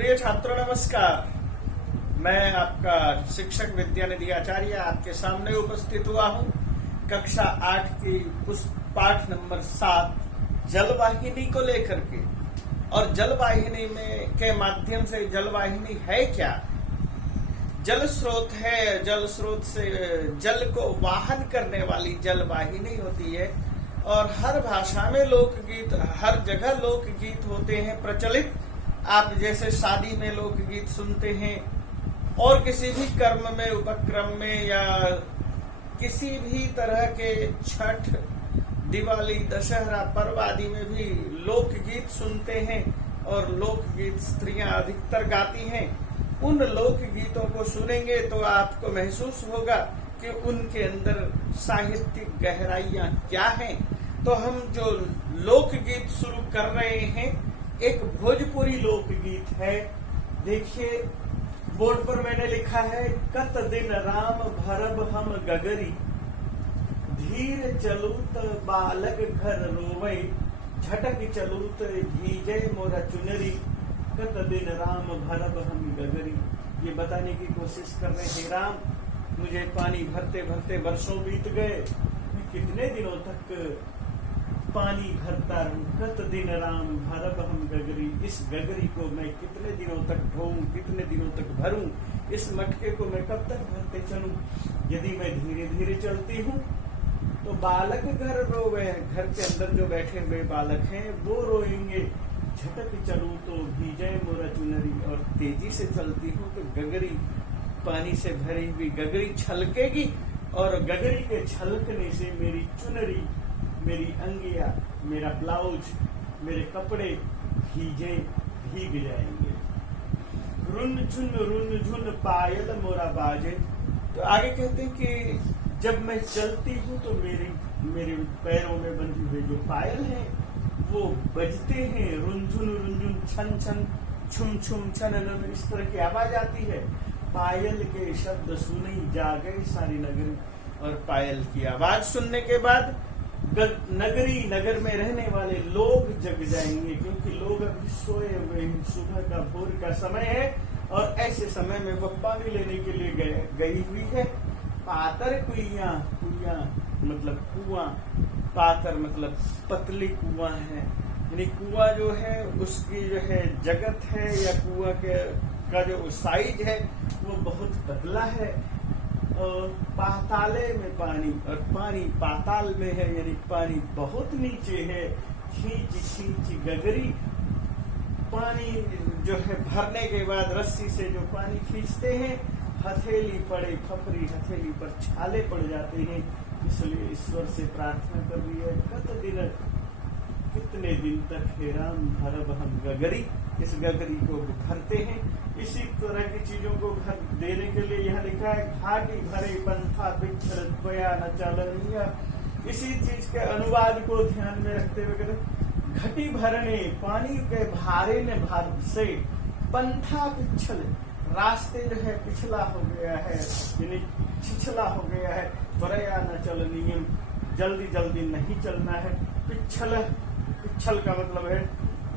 प्रिय छात्रों नमस्कार। मैं आपका शिक्षक विद्यानिधि आचार्य आपके सामने उपस्थित हुआ हूँ। कक्षा 8 की पाठ नंबर 7 जलवाहिनी को लेकर के। और जलवाहिनी में के माध्यम से जलवाहिनी है क्या? जल स्रोत है। जल स्रोत से जल को वाहन करने वाली जलवाहिनी होती है। और हर भाषा में लोकगीत, हर जगह लोकगीत होते हैं प्रचलित। आप जैसे शादी में लोकगीत सुनते हैं और किसी भी कर्म में, उपक्रम में या किसी भी तरह के छठ, दिवाली, दशहरा पर्व आदि में भी लोकगीत सुनते हैं। और लोकगीत स्त्रियां अधिकतर गाती हैं। उन लोकगीतों को सुनेंगे तो आपको महसूस होगा कि उनके अंदर साहित्यिक गहराइयां क्या हैं। तो हम जो लोकगीत शुरू कर रहे हैं, एक भोजपुरी लोकगीत है। देखिए, बोर्ड पर मैंने लिखा है, कत दिन राम भरब हम गगरी, धीर चलूत बालक घर रोवे, झटक चलूत भीजे मोरा चुनरी, कत दिन राम भरब हम गगरी। ये बताने की कोशिश कर रहे हैं, राम मुझे पानी भरते भरते वर्षों बीत गए, मैं कितने दिनों तक पानी भरता रहूं। कत दिन राम भरब हम गगरी, इस गगरी को मैं कितने दिनों तक ढोऊं, कितने दिनों तक भरूं, इस मटके को मैं कब तक भरते चलूं। यदि मैं धीरे धीरे चलती हूं तो बालक घर रोवे, घर के अंदर जो बैठे हुए बालक हैं वो रोएंगे। झटक चलूं तो भीजे मोरा चुनरी, और तेजी से चलती हूं तो गगरी, पानी से भरी हुई गगरी छलकेगी, और गगरी के छलकने से मेरी चुनरी, मेरी अंगिया, मेरा ब्लाउज, मेरे कपड़े भीग जाएंगे। रुन झुन पायल मोरा बाजे। तो आगे कहते हैं कि जब मैं चलती हूँ तो मेरे पैरों में बंधी हुई जो पायल है वो बजते हैं। रुंझुन छन छन छुम छुम छन, इस तरह की आवाज आती है। पायल के शब्द सुनी जा गई सारी नगरी। और पायल की आवाज सुनने के बाद नगरी, नगर में रहने वाले लोग जग जाएंगे, क्योंकि लोग अभी सोए हुए हैं। सुबह का, भोर का समय है और ऐसे समय में वह पानी लेने के लिए गई हुई है। पातर कुइया, कुइया मतलब कुआं, पातर मतलब पतली कुआं है। यानी कुआं जो है उसकी जो है जगत है या कुआं का जो साइज है वो बहुत पतला है। और पाताले में पानी, और पानी पाताल में है, यानी पानी बहुत नीचे है। खींच खींच गगरी, पानी जो है भरने के बाद रस्सी से जो पानी खींचते हैं, हथेली पड़े खपरी, हथेली पर छाले पड़ जाते हैं। इसलिए ईश्वर से प्रार्थना कर रही है, कत दिन, कितने दिन तक हे राम भरब हम गगरी, इस गगरी को भरते हैं। इसी तरह की चीजों को भर देने के लिए यहाँ लिखा है, घाटी भरे पंथा पिछड़ त्वया न चलनिया। इसी चीज के अनुवाद को ध्यान में रखते हुए कहते, घटी भरने, पानी के भारे ने भार से, पंथा पिछल, रास्ते जो है पिछला हो गया है, यानी छिछला हो गया है। त्वया न चलनियम, जल्दी जल्दी नहीं चलना है। पिछल का मतलब है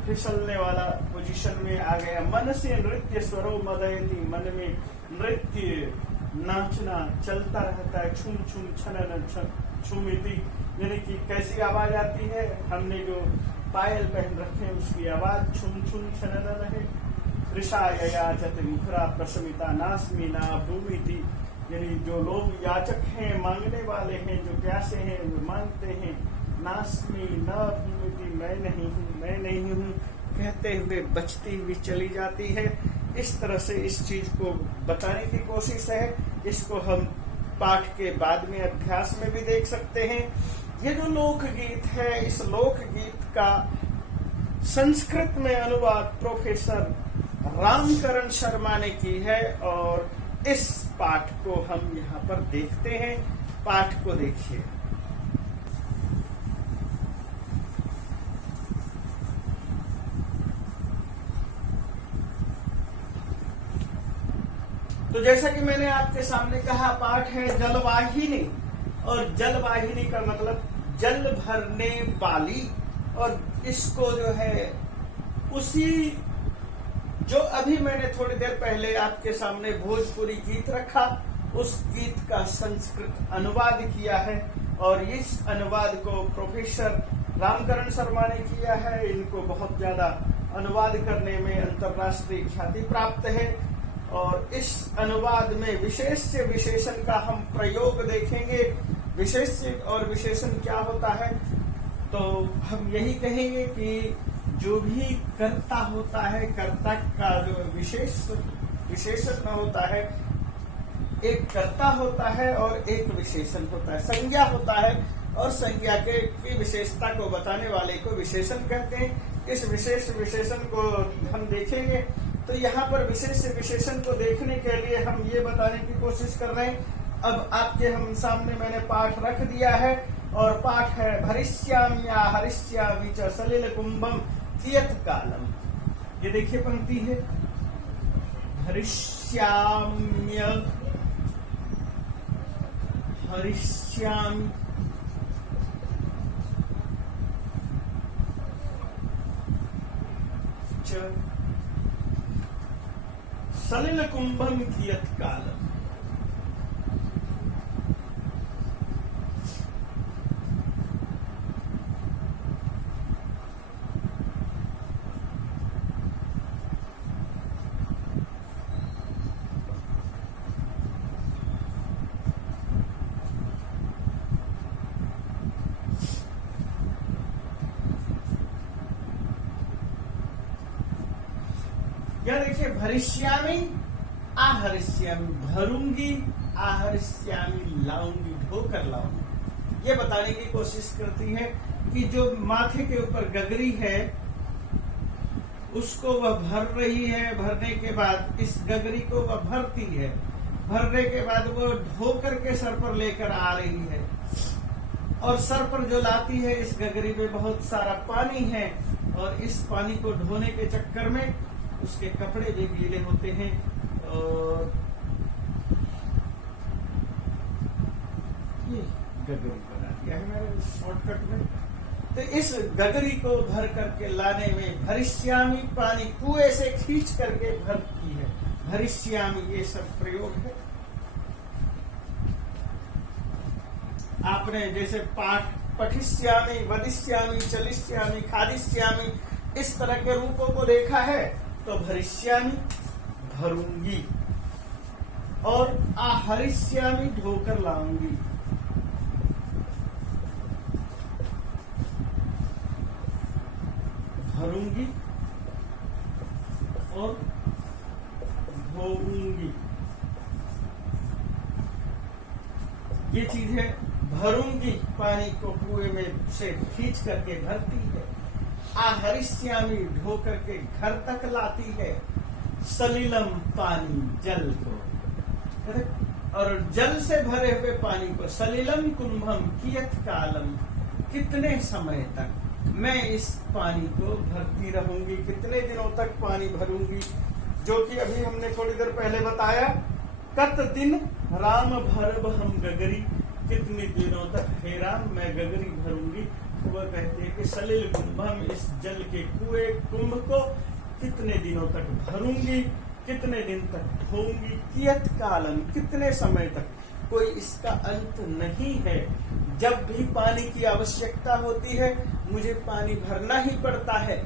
फिसलने वाला पोजीशन में आ गया। मन से नृत्य स्वरो मदयति, मन में नृत्य, नाचना चलता रहता है। छुम छुम छनन छुमिति, यानी कि कैसी आवाज आती है, हमने जो पायल पहन रखे हैं उसकी आवाज छुम छुम छनन है। ऋषाय याचत मुखरा प्रशमिता नास्मी ना भूमिति, यानी जो लोग याचक हैं, मांगने वाले हैं, जो प्यासे हैं वो मांगते हैं। नास्मी न भूमिति, मैं नहीं हूँ कहते हुए बचती हुई चली जाती है। इस तरह से इस चीज को बताने की कोशिश है। इसको हम पाठ के बाद में अभ्यास में भी देख सकते हैं। ये जो लोकगीत है, इस लोकगीत का संस्कृत में अनुवाद प्रोफेसर रामकरण शर्मा ने की है। और इस पाठ को हम यहाँ पर देखते हैं। पाठ को देखिए। तो जैसा कि मैंने आपके सामने कहा, पाठ है जलवाहिनी। और जलवाहिनी का मतलब जल भरने वाली। और इसको जो है उसी जो अभी मैंने थोड़ी देर पहले आपके सामने भोजपुरी गीत रखा, उस गीत का संस्कृत अनुवाद किया है और इस अनुवाद को प्रोफेसर रामकरण शर्मा ने किया है। इनको बहुत ज्यादा अनुवाद करने में अंतर्राष्ट्रीय ख्याति प्राप्त है और इस अनुवाद में विशेष से विशेषण का हम प्रयोग देखेंगे। विशेष और विशेषण क्या होता है, तो हम यही कहेंगे कि जो भी कर्ता होता है, कर्ता का जो विशेषण होता है, एक कर्ता होता है और एक विशेषण होता है, संज्ञा होता है और संज्ञा की विशेषता को बताने वाले को विशेषण कहते हैं। इस विशेष विशेषण को हम देखेंगे। तो यहाँ पर विशेष विशेषण को देखने के लिए हम ये बताने की कोशिश कर रहे हैं। अब आपके हम सामने मैंने पाठ रख दिया है और पाठ है भरिष्याम्या हरिष्यामि च सलिल कुंभम कियत कालम। ये देखिए पंक्ति है, भरिष्याम्य हरिष्यामि च सलिल कुंभम कियत कालम। यह देखिए, भरिष्यामि आहरिष्यामि, भरूंगी आहरिष्यामि, लाऊंगी ढोकर लाऊंगी। ये बताने की कोशिश करती है कि जो माथे के ऊपर गगरी है उसको वह भर रही है, भरने के बाद इस गगरी को वह भरती है, भरने के बाद वो ढोकर के सर पर लेकर आ रही है और सर पर जो लाती है इस गगरी में बहुत सारा पानी है और इस पानी को ढोने के चक्कर में उसके कपड़े भी गीले होते हैं और ये गगरी बना दिया है मैंने शॉर्टकट में। तो इस गगरी को भर करके लाने में भरिष्यामि, पानी कुएं से खींच करके भरती है, भरिष्यामि, ये सब प्रयोग है। आपने जैसे पाठ पठिष्यामि, वदिष्यामि, चलिष्यामि, खादिष्यामि, इस तरह के रूपों को देखा है। तो भरिष्यामि भरूंगी और आहरिष्यामि ढोकर लाऊंगी। भरूंगी और ढोऊंगी, ये चीज है। भरूंगी पानी को कुएं में से खींच करके भरती है, आहरिष्यामि ढो करके घर तक लाती है, सलिलम पानी जल को, और जल से भरे हुए पानी को सलिलम कुंभम कियत कालम, कितने समय तक मैं इस पानी को भरती रहूंगी, कितने दिनों तक पानी भरूंगी। जो कि अभी हमने थोड़ी देर पहले बताया, कत दिन राम भरब हम गगरी, कितने दिनों तक हे राम मैं गगरी भरूंगी। तो वह कहते हैं कि सलिल कुंभम, इस जल के कुएं कुंभ को कितने दिनों तक भरूंगी, कितने दिन तक ढोऊंगी, कियत कालम, कितने समय तक, कोई इसका अंत नहीं है। जब भी पानी की आवश्यकता होती है मुझे पानी भरना ही पड़ता है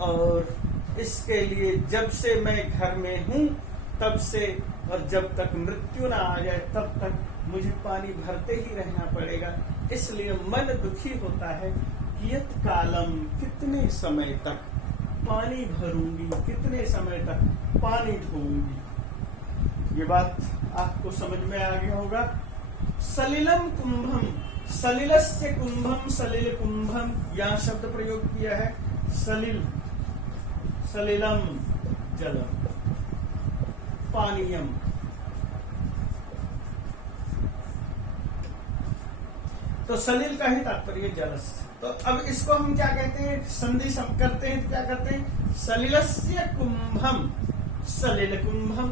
और इसके लिए जब से मैं घर में हूं तब से और जब तक मृत्यु ना आ जाए तब तक मुझे पानी भरते ही रहना पड़ेगा। इसलिए मन दुखी होता है। कियत कालम, कितने समय तक पानी भरूंगी, कितने समय तक पानी ढोऊंगी। ये बात आपको समझ में आ गया होगा। सलिलम कुंभम, सलिलस्य कुंभम, सलिल कुंभम, यहाँ शब्द प्रयोग किया है। सलिल, सलिलम जलम, पानीयम, तो सलिल का ही तात्पर्य जलस। तो अब इसको हम क्या कहते हैं, संधि करते हैं, क्या करते हैं, सलिलस्य कुंभम, सलिल कुंभम।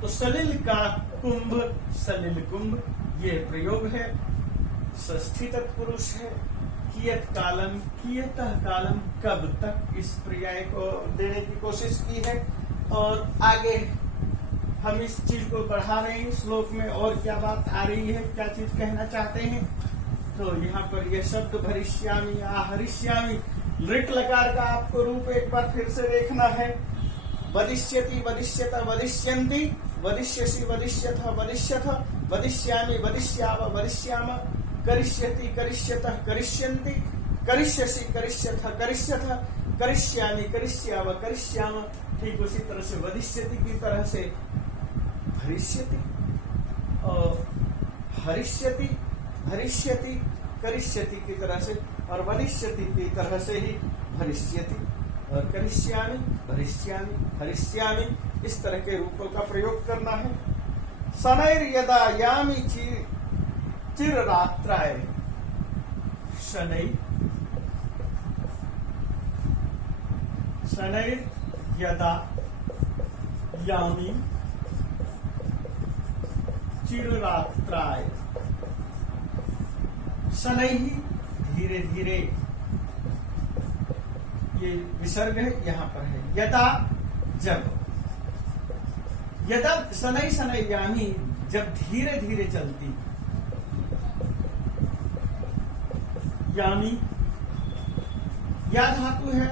तो सलिल का कुंभ, सलिल कुंभ, ये प्रयोग है, षष्ठी तत्पुरुष है। कियत कालम, कियतः कालम, कब तक, इस पर्याय को देने की कोशिश की है। और आगे हम इस चीज को बढ़ा रहे हैं श्लोक में, और क्या बात आ रही है, क्या चीज कहना चाहते हैं। तो यहाँ पर यह शब्द भरिष्यामि आहरिष्यामि, लृट लकार का आपको रूप एक बार फिर से देखना है। वदिष्यति वदिष्यत वदिष्यन्ति, वदिष्यसि वदिष्यथ वदिष्यथ, वदिष्यामि वदिष्याव वदिष्याम, करिष्यति करिष्यतः करिष्यन्ति, करिष्यसि करिष्यथ करिष्यथ, करिष्यामि करिष्याव करिष्याम। ठीक उसी तरह से वदिष्यति की तरह से भरिष्यति, और हरिष्यति हरिष्यति करिष्यति की तरह से, और वदिष्यति की तरह से ही भरिष्यति, और करिष्यामि भरिष्यामि हरिष्यामि, इस तरह के रूपों का प्रयोग करना है। शनैर्यदा यामि चिररात्राय, शनै शनैर्यदा यामि चिररात्राय, शनै ही धीरे धीरे, ये विसर्ग है यहाँ पर है। यदा जब, यदा शनै शनै यामी, जब धीरे धीरे चलती, यामी या धातु है,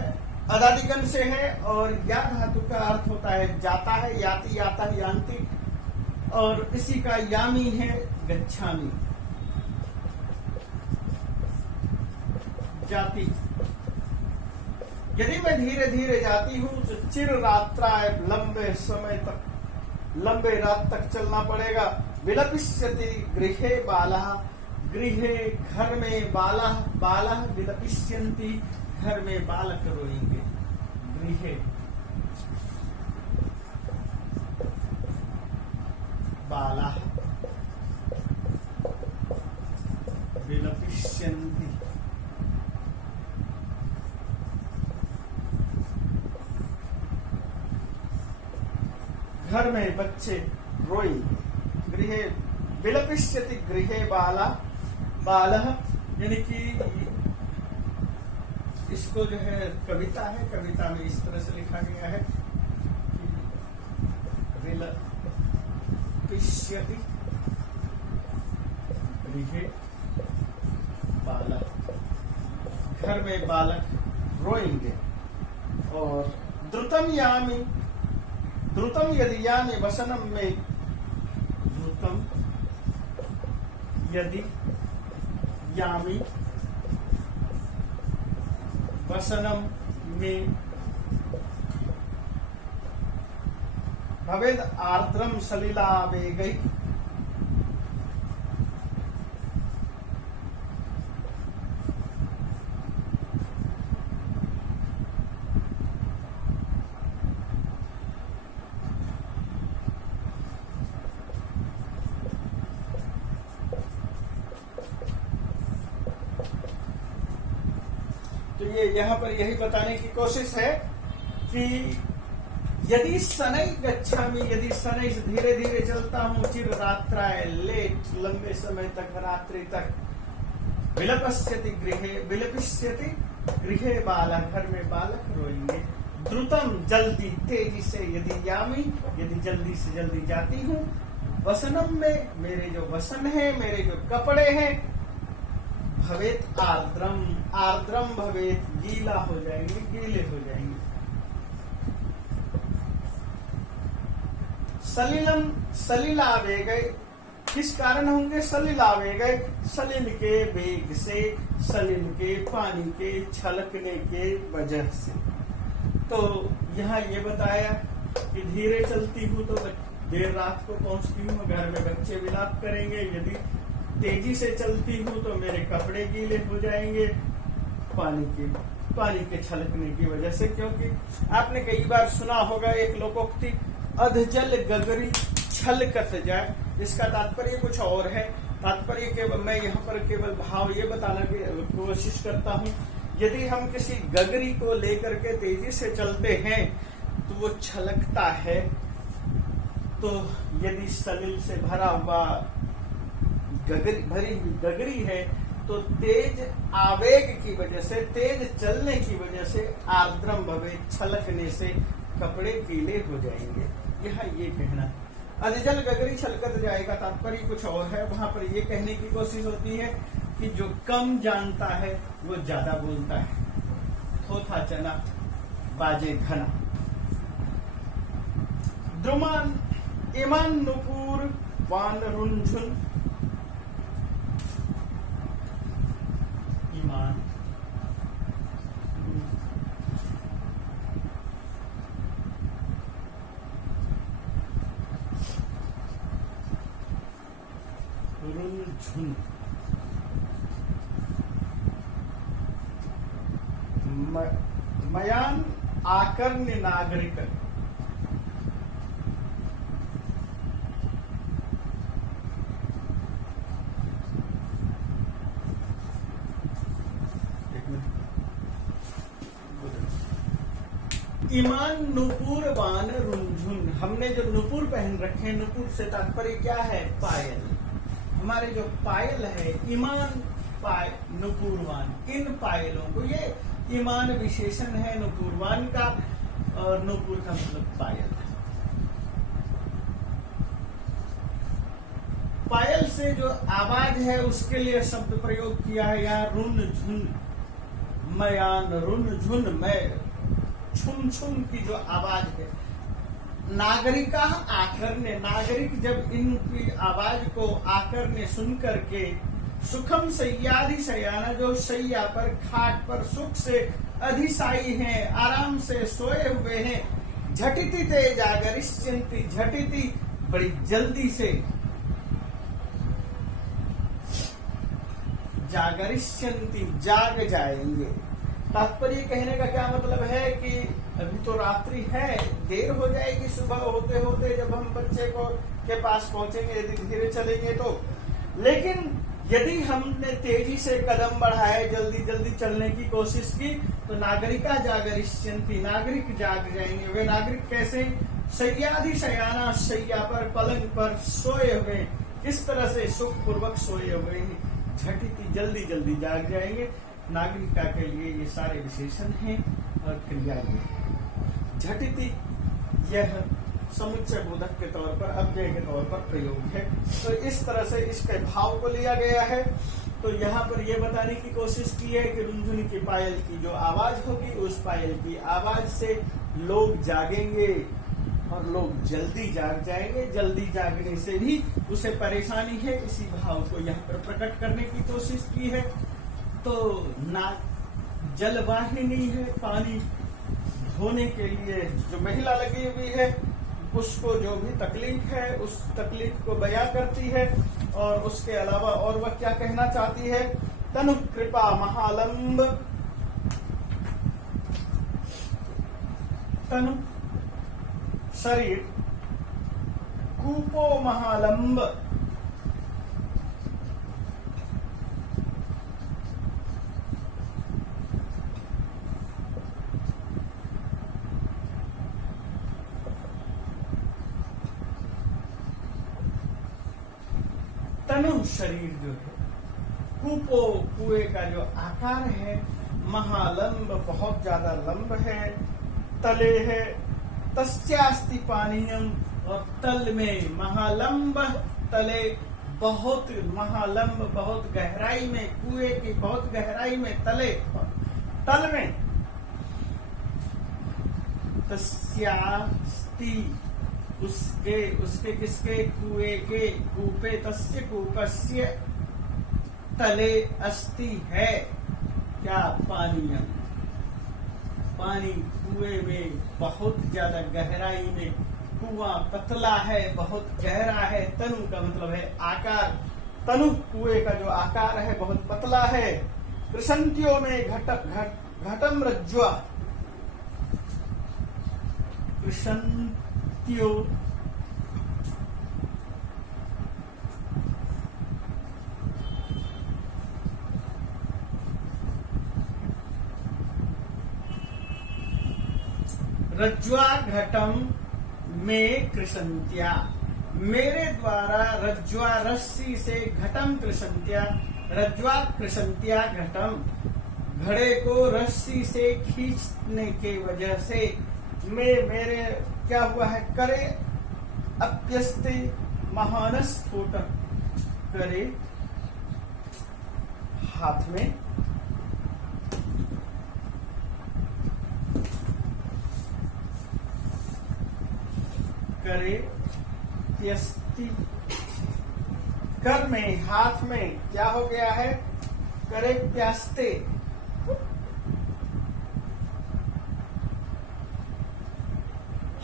अदादिगण से है, और या धातु का अर्थ होता है जाता है, याति याता है यान्ति, और इसी का यामी है गच्छामी, जाती। यदि मैं धीरे धीरे जाती हूं तो चिर रात्रा, लंबे समय तक, लंबे रात तक चलना पड़ेगा। विलपिष्यति गृहे बालः, गृहे घर में, बालः बालः विलपिष्यन्ति, घर में बालक रोएंगे। गृहे बालः विलपिष्यन्ति, घर में बच्चे रोएंगे। गृहे विलपिष्यति गृहे बाला, बालः यानी कि इसको जो है कविता है, कविता में इस तरह से लिखा गया है कि विलपिष्यति गृहे बालः, घर में बालक रोएंगे। और द्रुतम यामी, द्रुतम यदि यामी वसनम में, द्रुतम यदि यामी वसनम में, भवेद आर्द्रम सलिला वेगै, तो ये यहाँ पर यही बताने की कोशिश है कि यदि शनै गच्छामि, यदि शनै से धीरे धीरे चलता हूँ, चिर रात्राय लेट, लंबे समय तक, रात्रि तक, विलपस्यति गृहे, विलपिष्यति गृहे बालक, घर में बालक रोएंगे। द्रुतम जल्दी, तेजी से, यदि यामी, यदि जल्दी से जल्दी जाती हूँ, वसनम में, मेरे जो वसन है, मेरे जो कपड़े हैं, भवेत आर्द्रम, आर्द्रम भवेत, गीला हो जाएंगे, गीले हो जाएंगे। सलिलम सलिलावे गए, किस कारण होंगे सलिलावे गए? सलिल के वेग से, सलिल के पानी के छलकने के वजह से। तो यहाँ ये बताया कि धीरे चलती हूँ तो देर रात को पहुंचती हूँ, घर में बच्चे विलाप करेंगे। यदि तेजी से चलती हूँ तो मेरे कपड़े गीले हो जाएंगे पानी के छलकने की वजह से। क्योंकि आपने कई बार सुना होगा एक लोकोक्ति, अधजल गगरी छलकत जाए। इसका तात्पर्य कुछ और है। तात्पर्य केवल मैं यहाँ पर केवल भाव ये बताने की कोशिश करता हूँ, यदि हम किसी गगरी को लेकर के तेजी से चलते हैं तो वो छलकता है। तो यदि सलिल से भरा हुआ भरी हुई गगरी है तो तेज आवेग की वजह से, तेज चलने की वजह से, आर्द्रम भवे, छलकने से कपड़े गीले हो जाएंगे। यह ये कहना अधिजल गगरी छलकत जाएगा, तात्पर्य कुछ और है। वहां पर ये कहने की कोशिश होती है कि जो कम जानता है वो ज्यादा बोलता है। थोथा चना बाजे घना। द्रुमान इमान नुपुर वान रुंझुन। ईमान रुंझुन। मयान आकर्ण्य नागरिक। ईमान नुपुर वान रुंझुन। हमने जो नुपुर पहन रखे, नुपुर से तात्पर्य क्या है? पायल। हमारे जो पायल है, ईमान नुपुरवान, इन पायलों को, ये ईमान विशेषण है नुपुरवान का, और नुपुर का मतलब पायल। पायल से जो आवाज है उसके लिए शब्द प्रयोग किया है यहाँ रुन झुन। मयान रुन झुन, मैं छुम छुम की जो आवाज है। नागरिका आकर्ण्य, नागरिक जब इनकी आवाज को आकर्ण्य सुन करके, सुखम सैयादि शयाना, जो शैया पर खाट पर सुख से अधिशायी हैं, आराम से सोए हुए हैं। झटिति ते जागरिष्यन्ति, झटिति बड़ी जल्दी से, जागरिष्यन्ति जाग जाएंगे। तात्पर्य कहने का क्या मतलब है कि अभी तो रात्रि है, देर हो जाएगी सुबह होते होते जब हम बच्चे को के पास पहुंचेंगे, यदि धीरे चलेंगे तो। लेकिन यदि हमने तेजी से कदम बढ़ाए, जल्दी जल्दी चलने की कोशिश की, तो नागरिका जागरिष्यन्ति, नागरिक जाग जाएंगे। वे नागरिक कैसे? शय्यादि शयाना, शैया पर पलंग पर सोए हुए, इस तरह से सुख पूर्वक सोए हुए हैं। झटिति जल्दी जल्दी जाग जाएंगे। नागरिका के लिए ये सारे विशेषण हैं और क्रियाएं। झटिति यह समुच्चय बोधक के तौर पर, अव्यय के तौर पर प्रयोग है। तो इस तरह से इसके भाव को लिया गया है। तो यहाँ पर यह बताने की कोशिश की है कि रुंझुन की पायल की जो आवाज होगी, उस पायल की आवाज से लोग जागेंगे और लोग जल्दी जाग जाएंगे। जल्दी जागने से भी उसे परेशानी है, इसी भाव को यहाँ पर प्रकट करने की कोशिश की है। तो ना जलवाहिनी है, पानी धोने के लिए जो महिला लगी हुई है, उसको जो भी तकलीफ है उस तकलीफ को बयां करती है। और उसके अलावा और वह क्या कहना चाहती है? तनु कृपा महालंब, तनु शरीर, कूपो महालंब, तनु शरीर जो है, कूपो कुएं का जो आकार है, महालंब बहुत ज्यादा लंब है, तले है, तस्यास्ति पानीयम, और तल में महालंब, तले बहुत महालंब, बहुत गहराई में, कुएं की बहुत गहराई में तले, तल में तस्यास्ति, उसके किसके? कुएं के, कूपे, तस्य कूपस्य तले अस्ति है क्या? पानीयम, पानी कुएं में बहुत ज्यादा गहराई में, कुआं पतला है, बहुत गहरा है। तनु का मतलब है आकार, तनु कुएं का जो आकार है बहुत पतला है। कृषंतियों में घटम रज्ज्वा, कृषंतियों रज्ज्वा घटम में कृषंत्या, मेरे द्वारा रज्ज्वा रस्सी से घटम कृषंत्या, रज्ज्वा कृषंत्या घटम, घड़े को रस्सी से खींचने के वजह से में मेरे क्या हुआ है, करे अप्यस्ते महानस्फोट, करे हाथ में करे त्यस्ति, कर में हाथ में क्या हो गया है, करे त्यास्ते,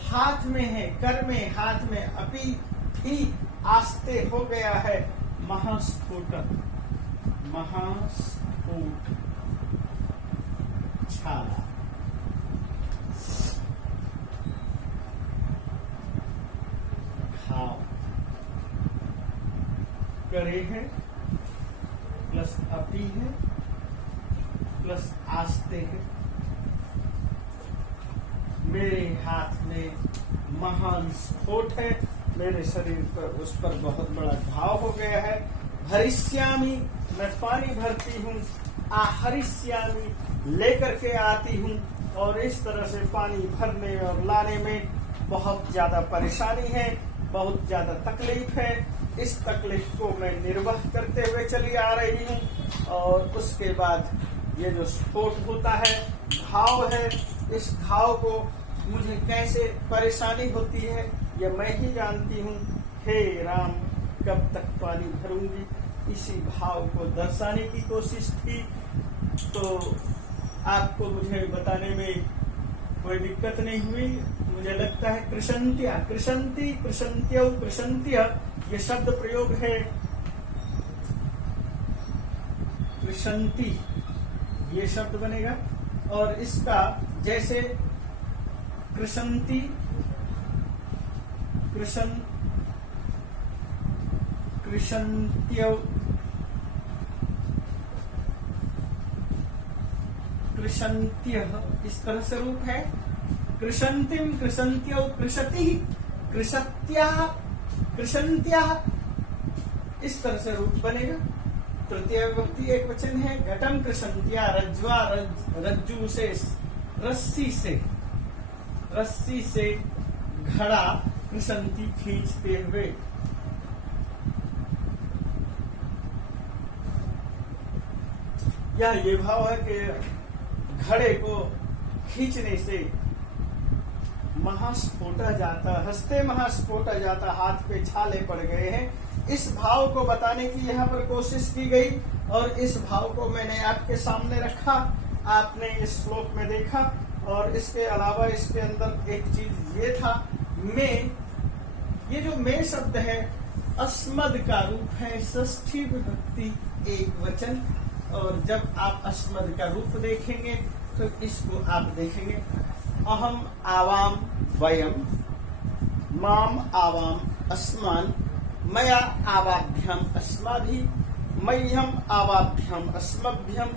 हाथ में है, कर में हाथ में, अपि भी आस्ते हो गया है महास्फोट, महास्फोट छाला, घाव, करे है प्लस अपी है प्लस आस्ते है, मेरे हाथ में महान स्फोट है, मेरे शरीर पर उस पर बहुत बड़ा घाव हो गया है। हरिष्यामी, मैं पानी भरती हूँ, आहरिष्यामी, लेकर के आती हूँ, और इस तरह से पानी भरने और लाने में बहुत ज्यादा परेशानी है, बहुत ज्यादा तकलीफ है। इस तकलीफ को मैं निर्वाह करते हुए चली आ रही हूँ, और उसके बाद ये जो स्फोट होता है, घाव है, इस घाव को मुझे कैसे परेशानी होती है ये मैं ही जानती हूँ। हे राम, कब तक पानी भरूंगी, इसी भाव को दर्शाने की कोशिश थी। तो आपको मुझे बताने में कोई दिक्कत नहीं हुई। मुझे लगता है कृशंत्या, कृशंती, कृशंत्यो, कृशंत्य, ये शब्द प्रयोग है। कृशंती ये शब्द बनेगा, और इसका जैसे कृशंती, कृशंत्यो, कृशंत्य, इस तरह से रूप है। कृशंतिम, कृशंत्यो, कृशति, कृशत्या, कृशंत्या, इस तरह से रूप बनेगा। तृतीय विभक्ति एक वचन है। घटम कृशंत्या, रज्ज्वा, रज्जू से, रस्सी से घड़ा कृशंती खींचते हुए। या ये भाव है कि घड़े को खींचने से महास्फोटा जाता, हंसते महास्फोटा जाता, हाथ पे छाले पड़ गए हैं। इस भाव को बताने की यहाँ पर कोशिश की गई, और इस भाव को मैंने आपके सामने रखा, आपने इस श्लोक में देखा। और इसके अलावा इसके अंदर एक चीज ये था, में, ये जो में शब्द है अस्मद का रूप है, षष्ठी विभक्ति एक वचन। और जब आप अस्मद का रूप देखेंगे तो इसको आप देखेंगे, अहम आवाम वयम, माम आवाम अस्मान, मया आवाभ्यम अस्माभि, मह्यम आवाभ्यम अस्मभ्यम,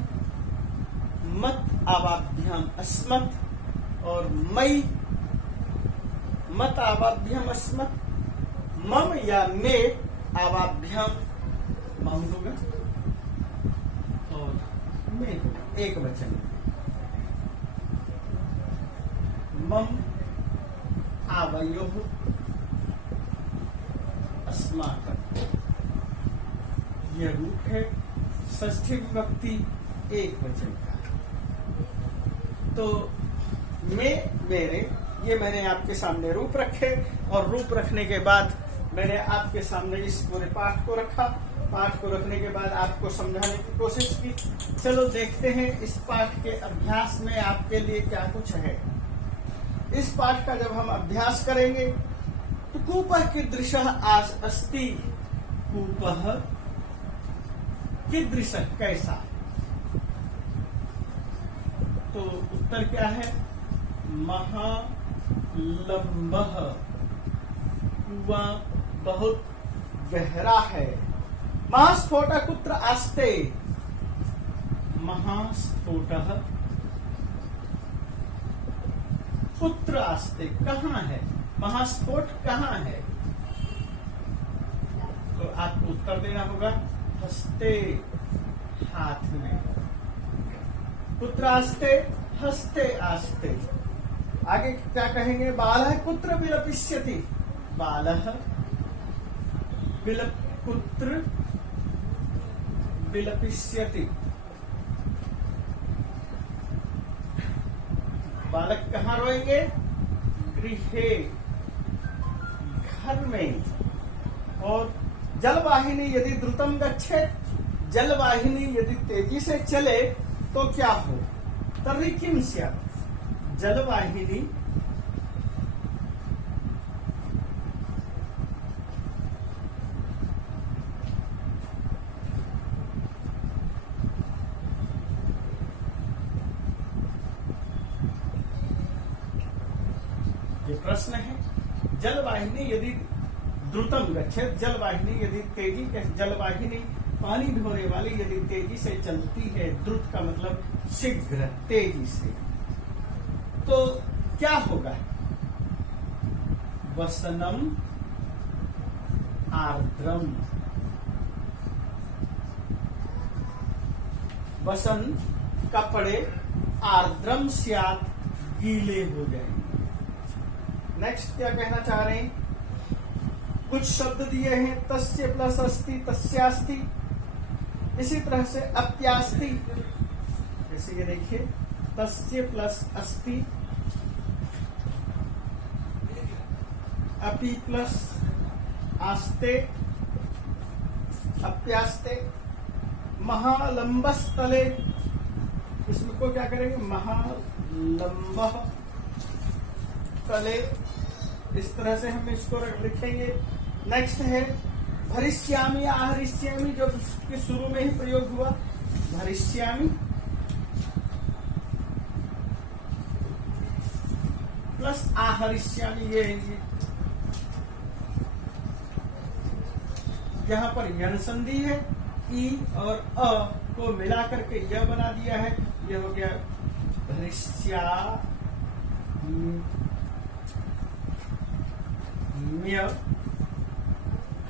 मत आवाभ्यम अस्मत्, और मई मत आवाभ्यम अस्मत्, मम या मे आवाभ्यम मम होगा, और मे एक वचन, मम आवयोः अस्माकं, यह रूप है षष्ठी विभक्ति एक वचन का। तो मेरे, ये मैंने आपके सामने रूप रखे, और रूप रखने के बाद मैंने आपके सामने इस पूरे पाठ को रखा। पाठ को रखने के बाद आपको समझाने की कोशिश की। चलो देखते हैं इस पाठ के अभ्यास में आपके लिए क्या कुछ है। इस पाठ का जब हम अभ्यास करेंगे तो कूपः कीदृशः अस्ति, कूपः कीदृशः कैसा, तो उत्तर क्या है, महालंबः, कुआं बहुत गहरा है। महास्फोटः कुत्र आस्ते, महास्फोटः कुत्र आस्ते, कहाँ है, महास्फोट कहाँ है। तो आपको उत्तर देना होगा हस्ते, हाथ में। कुत्र आस्ते, हस्ते आस्ते। आगे क्या कहेंगे? बालः कुत्र विलपिष्यति, बालः कुत्र विलपिष्यति, बालक कहाँ रोएंगे? गृहे, घर में। और जलवाहिनी यदि द्रुतम गच्छेत्, जलवाहिनी यदि तेजी से चले तो क्या हो? तर्हि किम स्यात्, जलवाहिनी ये प्रश्न है। जलवाहिनी यदि द्रुतम गच्छेत्, जलवाहिनी यदि तेजी, जलवाहिनी पानी ढोने वाली यदि तेजी से चलती है, द्रुत का मतलब शीघ्र, तेजी से, तो क्या होगा? वसनम आर्द्रम, वसन कपड़े आर्द्रम स्यात्, गीले हो जाएंगे। नेक्स्ट क्या कहना चाह रहे हैं? कुछ शब्द दिए हैं, तस्य प्लस अस्ति, तस्यास्ति, इसी तरह से अप्यास्ति, जैसे ये देखिए, तस्य प्लस अस्ति, अपि प्लस आस्ते, अप्यास्ते, महालंबस्तले, इसमें को क्या करेंगे? महालंब तले, इस तरह से हम इसको लिखेंगे। नेक्स्ट है भरिष्यामि आहरिष्यामि, जो के शुरू में ही प्रयोग हुआ, भरिष्यामि प्लस आहरिष्यामि, ये यहाँ पर यण संधि है, ई और अ को मिला करके यह बना दिया है, यह हो गया भरिष्याम्य,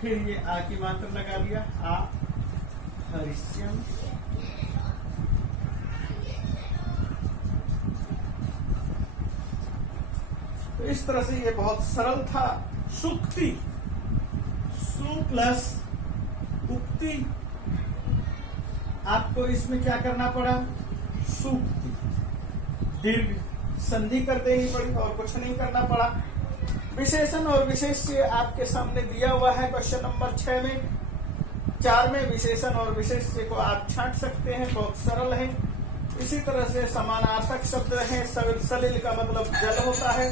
फिर ये आ की मात्रा लगा दिया, आ हरिष्यम, तो इस तरह से ये बहुत सरल था। सूक्ति, सु प्लस उक्ति, आपको इसमें क्या करना पड़ा? सूक्ति, दीर्घ संधि कर देनी पड़ी और कुछ नहीं करना पड़ा। विशेषण और विशेष्य आपके सामने दिया हुआ है क्वेश्चन नंबर 6 में। 4 में विशेषण और विशेष्य को आप छांट सकते हैं, बहुत सरल है। इसी तरह से समानार्थक शब्द है। सलिल का मतलब जल होता है,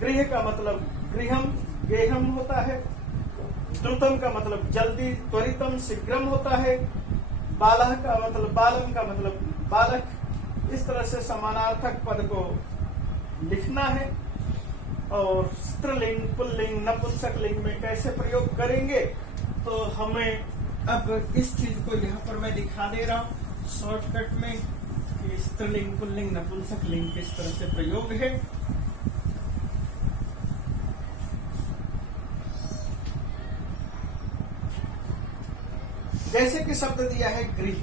गृह का मतलब गृहम गेहम होता है, द्रुतम का मतलब जल्दी त्वरितम शीघ्रम होता है, बालह का मतलब बालम का मतलब बालक। इस तरह से समानार्थक पद को लिखना है। और स्त्रीलिंग, पुल्लिंग, नपुंसकलिंग में कैसे प्रयोग करेंगे, तो हमें अब इस चीज को यहाँ पर मैं दिखा दे रहा हूँ शॉर्टकट में कि स्त्रीलिंग, पुल्लिंग, नपुंसकलिंग किस तरह से प्रयोग है। जैसे कि शब्द दिया है गृह,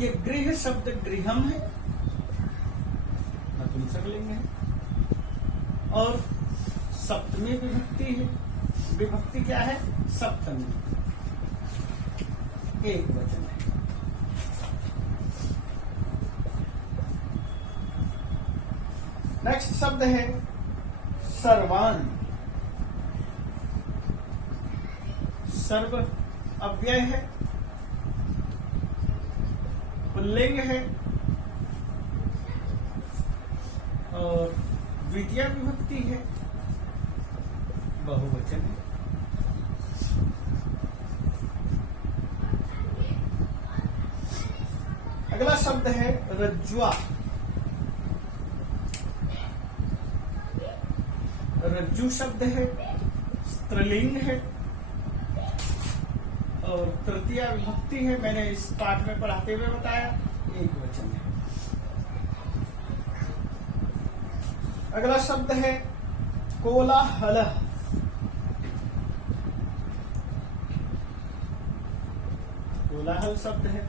ये गृह शब्द गृहम है, नपुंसकलिंग है, और सप्तमी विभक्ति है। विभक्ति क्या है? सप्तमी, एक वचन है। नेक्स्ट शब्द है सर्वान। सर्व अव्यय है, पुल्लिंग है और द्वितीय विभक्ति है, बहुवचन है। अगला शब्द है रज्जुआ। रज्जु शब्द है, स्त्रीलिंग है और तृतीय विभक्ति है। मैंने इस पाठ में पढ़ाते हुए बताया, एक वचन है। अगला शब्द है कोलाहल। कोलाहल शब्द है,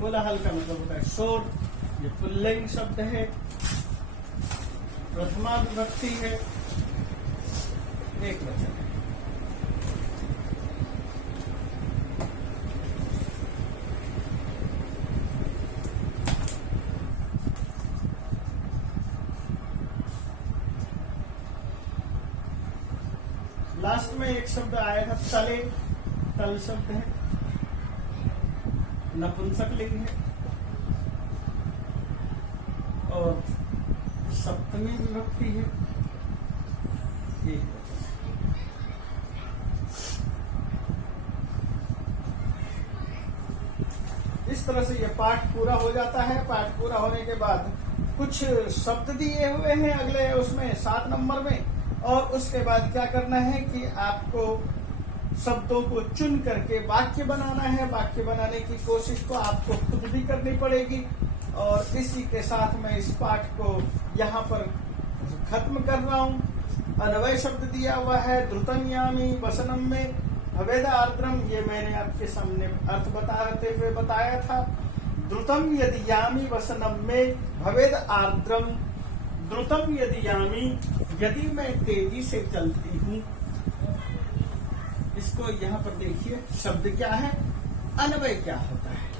कोलाहल का मतलब होता है शोर, ये पुल्लिंग शब्द है, प्रथमा विभक्ति है, एक वचन है। लास्ट में एक शब्द आया था तले, तल शब्द है, नपुंसक लिंग है और सप्तमी विभक्ति है, एक वचन। इस तरह से ये पाठ पूरा हो जाता है। पाठ पूरा होने के बाद कुछ शब्द दिए हुए हैं अगले उसमें 7 नंबर में, और उसके बाद क्या करना है कि आपको शब्दों को चुन करके वाक्य बनाना है। वाक्य बनाने की कोशिश तो आपको खुद भी करनी पड़ेगी। और इसी के साथ मैं इस पाठ को यहाँ पर खत्म कर रहा हूँ। अन्वय शब्द दिया हुआ है द्रुतम यामी वसनम में भवेद आर्द्रम, ये मैंने आपके सामने अर्थ बताते हुए बताया था। द्रुतम यदि यामी वसनम में भवेद आर्द्रम, द्रुतम यदि यामी, यदि मैं तेजी से चलती हूँ। इसको यहाँ पर देखिए, शब्द क्या है, अन्वय क्या होता है।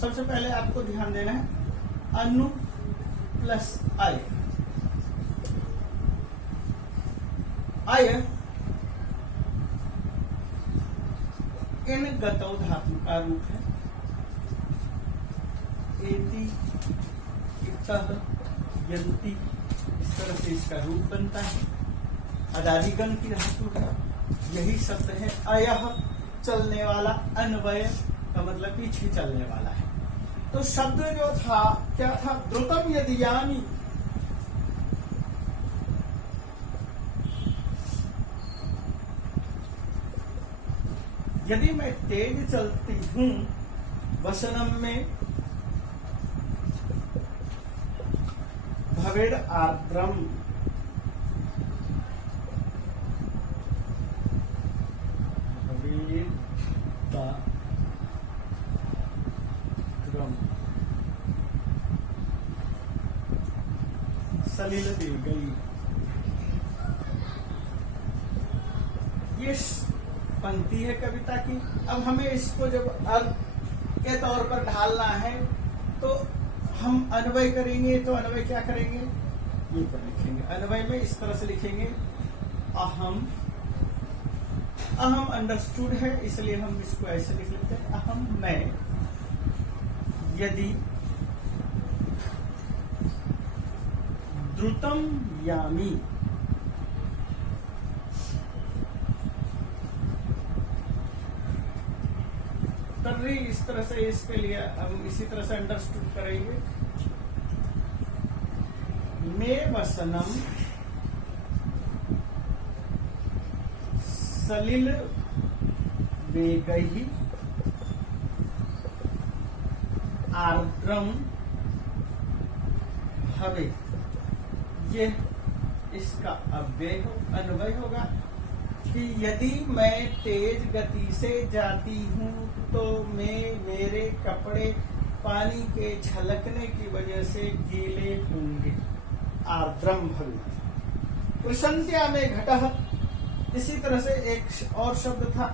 सबसे पहले आपको ध्यान देना है अनु प्लस अय। अय इन गतौ धातु का रूप है। एति, इतः, यन्ति, इस तरह से इसका रूप बनता है। अदादिगण की धातु है, यही शब्द है। अयः चलने वाला, अन्वय का मतलब पीछे चलने वाला है। तो शब्द जो था क्या था, द्रुतम यदि यामी, यदि मैं तेज चलती हूं। वसनम में भवेद आर्द्रम, भवेद सलील दी गई। ये पंक्ति है कविता की। अब हमें इसको जब अर्थ के तौर पर ढालना है तो हम अन्वय करेंगे। तो अन्वय क्या करेंगे, ये पर लिखेंगे। अन्वय में इस तरह से लिखेंगे, अहम, अहम अंडरस्टूड है इसलिए हम इसको ऐसे लिख लेते हैं, अहम मैं, यदि द्रुतम यामी, तर्री, इस तरह से इसके लिए हम इसी तरह से अंडरस्टूड करेंगे। में वसनम सलिल वेगहि आर्द्रम भवे, ये इसका अन्वय होगा कि यदि मैं तेज गति से जाती हूँ तो मेरे कपड़े पानी के छलकने की वजह से गीले होंगे। आर्द्रम भवे। कृशंत्या में घटः, इसी तरह से एक और शब्द था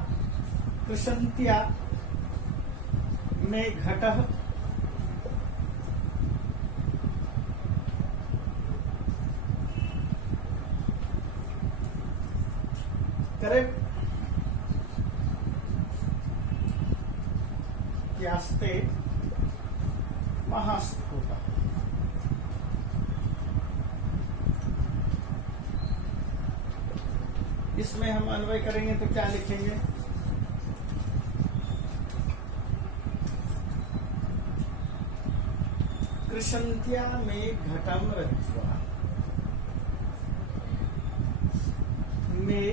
कृशंत्या में घटः। करेक्ट। यास्ते महास्फुटा। इसमें हम अन्वय करेंगे तो क्या लिखेंगे, कृशंत्या में घटम रज्ज्वा, में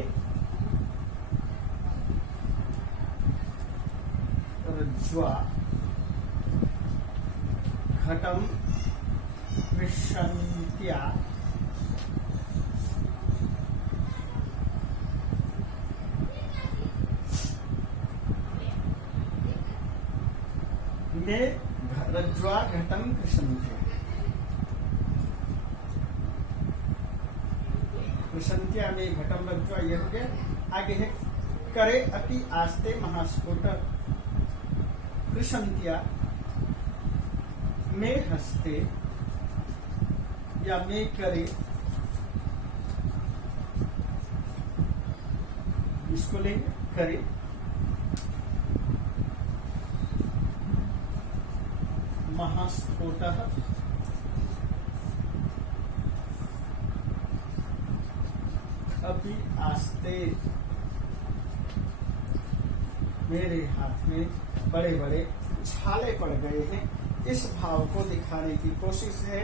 रज्ज्वा घटम कृशंत्या में घटम कृशंत्या। कृशंत्या में घटम लग ये हो गया। आगे है करे अति आस्ते महास्फोट। कृशंत्या में हस्ते या में करे, इसको लेंगे करे महास्फोट अभी आस्ते। मेरे हाथ में बड़े बड़े छाले पड़ गए हैं, इस भाव को दिखाने की कोशिश है।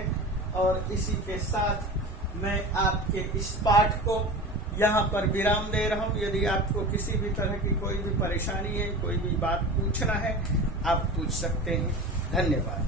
और इसी के साथ मैं आपके इस पाठ को यहाँ पर विराम दे रहा हूँ। यदि आपको किसी भी तरह की कोई भी परेशानी है, कोई भी बात पूछना है, आप पूछ सकते हैं। धन्यवाद।